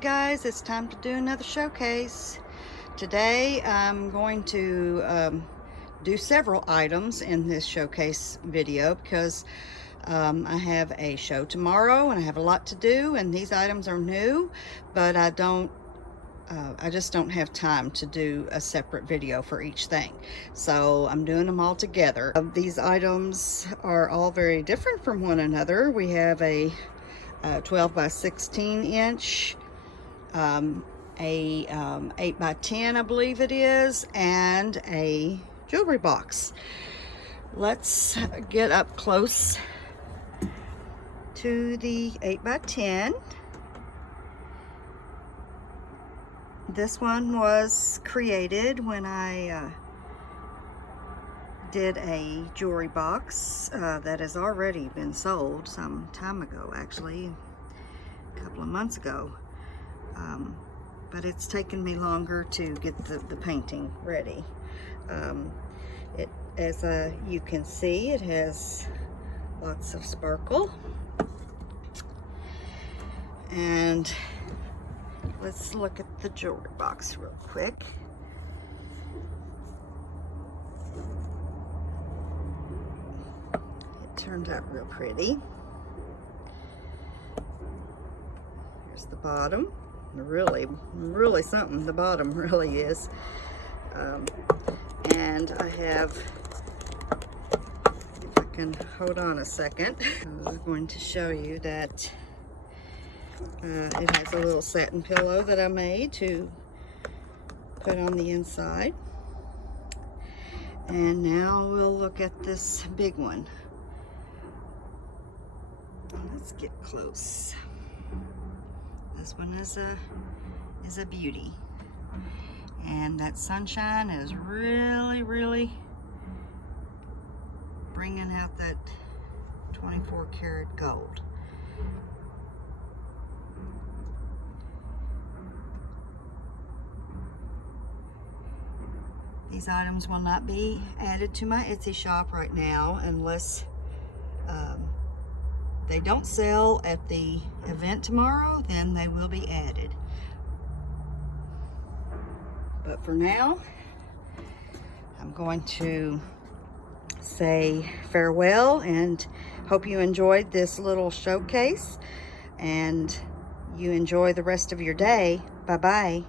guys, it's time to do another showcase. Today I'm going to do several items in this showcase video because I have a show tomorrow and I have a lot to do, and these items are new, but I just don't have time to do a separate video for each thing. So I'm doing them all together. These items are all very different from one another. We have a 12 by 16 inch, a 8 by 10 I believe it is, and a jewelry box. Let's get up close to the 8 by 10. This one was created when I did a jewelry box that has already been sold some time ago, actually a couple of months ago, but it's taken me longer to get the painting ready. As you can see, it has lots of sparkle, and let's look at the jewelry box real quick. Turned out real pretty. Here's the bottom. Really something the bottom really is. And I have, if I can hold on a second, I was going to show you that it has a little satin pillow that I made to put on the inside. And now we'll look at this big one. Let's get close. This one is a beauty, and that sunshine is really bringing out that 24 karat gold. These items will not be added to my Etsy shop right now unless they don't sell at the event tomorrow, then they will be added. But for now, I'm going to say farewell and hope you enjoyed this little showcase, and you enjoy the rest of your day. Bye-bye.